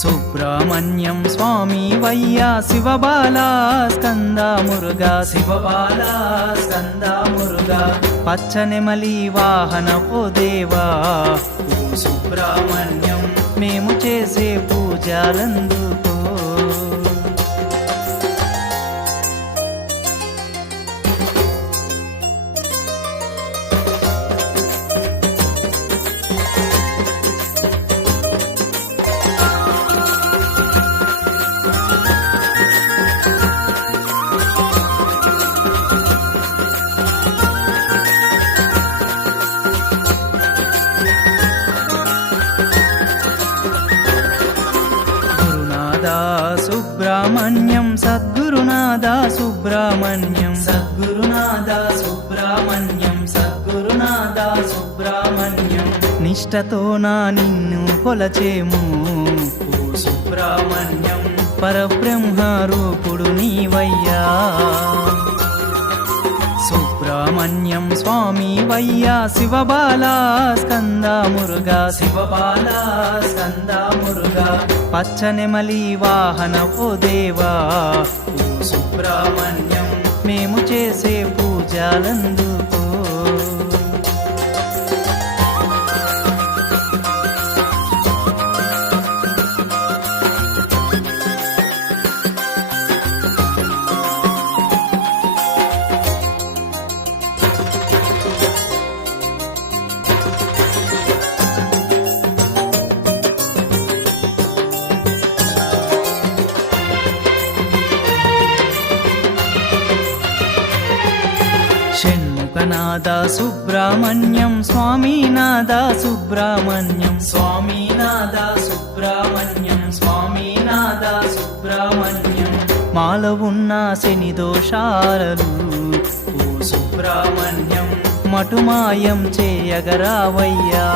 సుబ్రహ్మణ్యం స్వామి వయ్యా శివబాలా స్కంద మురుగా శివబాలా స్కంద మురుగా పచ్చనెమలి వాహన ఓ దేవా ఓ సుబ్రహ్మణ్యం మేము చేసే పూజలందుకో సుబ్రహ్మణ్యం సద్గురునాథ సుబ్రహ్మణ్యం సద్గురునాథ సుబ్రహ్మణ్యం సద్గురునాథ సుబ్రహ్మణ్యం నిష్టతో నా నిన్ను కొలచేము ఓ సుబ్రహ్మణ్యం పరబ్రహ్మ రూపుడు నీవయ్యా సుబ్రహ్మణ్యం స్వామి వయ్యా శివబాలా స్కంద మురుగా శివబాలా స్కంద మురుగా పచ్చనెమలి వాహన ఓ దేవా ఓ సుబ్రహ్మణ్యం మేము చేసే పూజలందుకో షణ్ముఖనాథ సుబ్రహ్మణ్యం స్వామినాథ సుబ్రహ్మణ్యం స్వామినాథ సుబ్రహ్మణ్యం స్వామినాథ సుబ్రహ్మణ్యం మాలో ఉన్న శని దోషాలను ఓ సుబ్రహ్మణ్యం మటుమాయం చేయగరావయ్యా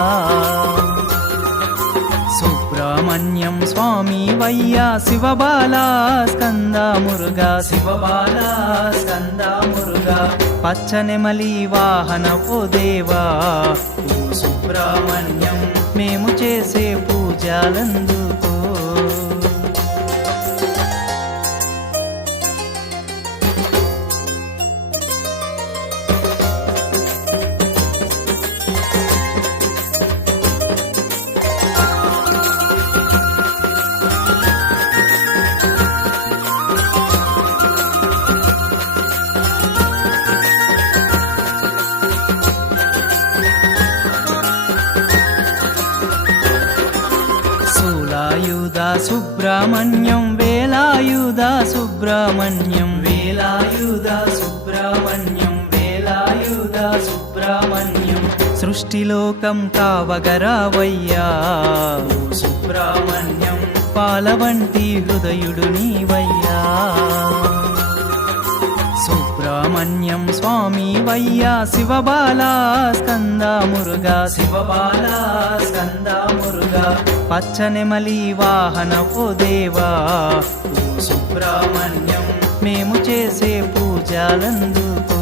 సుబ్రహ్మణ్యం స్వామి వయ్యా శివబాలా స్కంద మురుగా శివబాలా స్కంద మురుగా పచ్చనెమలి వాహన ఓ దేవా ఓ సుబ్రహ్మణ్యం మేము చేసే పూజలందుకో శూలాయుధ సుబ్రహ్మణ్యం వేలాయుధ సుబ్రహ్మణ్యం వేలాయుధ సుబ్రహ్మణ్యం వేలాయుధ సుబ్రహ్మణ్యం సృష్టిలోకం కావగరావయ్యా ఓ సుబ్రహ్మణ్యం పాలవంటి హృదయుడు నీవయ్యా సుబ్రహ్మణ్యం స్వామి వయ్యా శివబాలా స్కంద మురుగా శివబాలా స్కంద మురుగా పచ్చనెమలి వాహన ఓ దేవా ఓ సుబ్రహ్మణ్యం మేము చేసే పూజలందుకో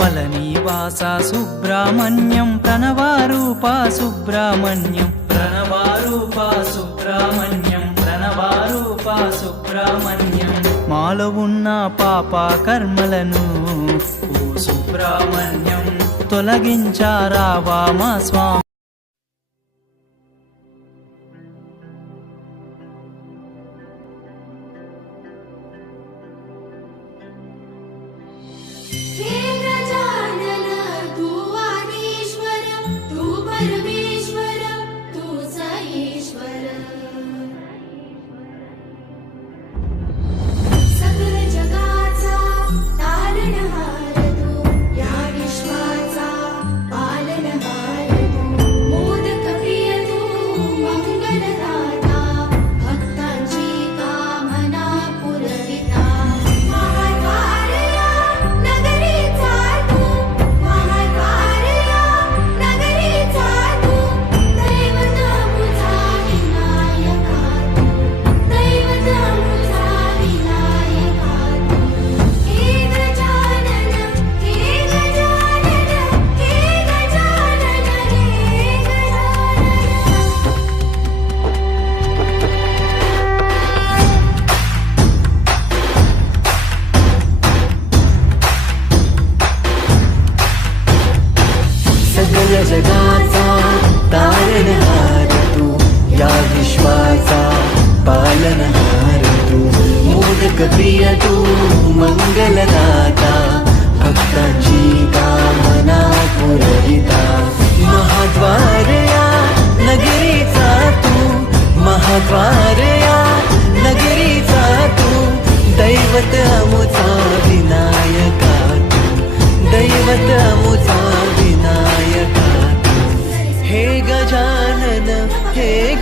పళనివాస సుబ్రహ్మణ్యం ప్రణవారూప సుబ్రహ్మణ్యం ప్రణవారూప సుబ్రహ్మణ్యం ప్రణవారూప సుబ్రహ్మణ్యం మాలో ఉన్న పాప కర్మలను ఓ సుబ్రహ్మణ్యం తొలగించారావా మా స్వామి तारणहार तू या विश्वाचा पालनहार तू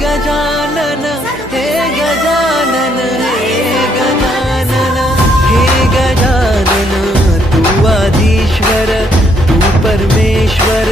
गजानन हे गजानन हे गजानन हे गजानन तू आधीश्वर तू परमेश्वर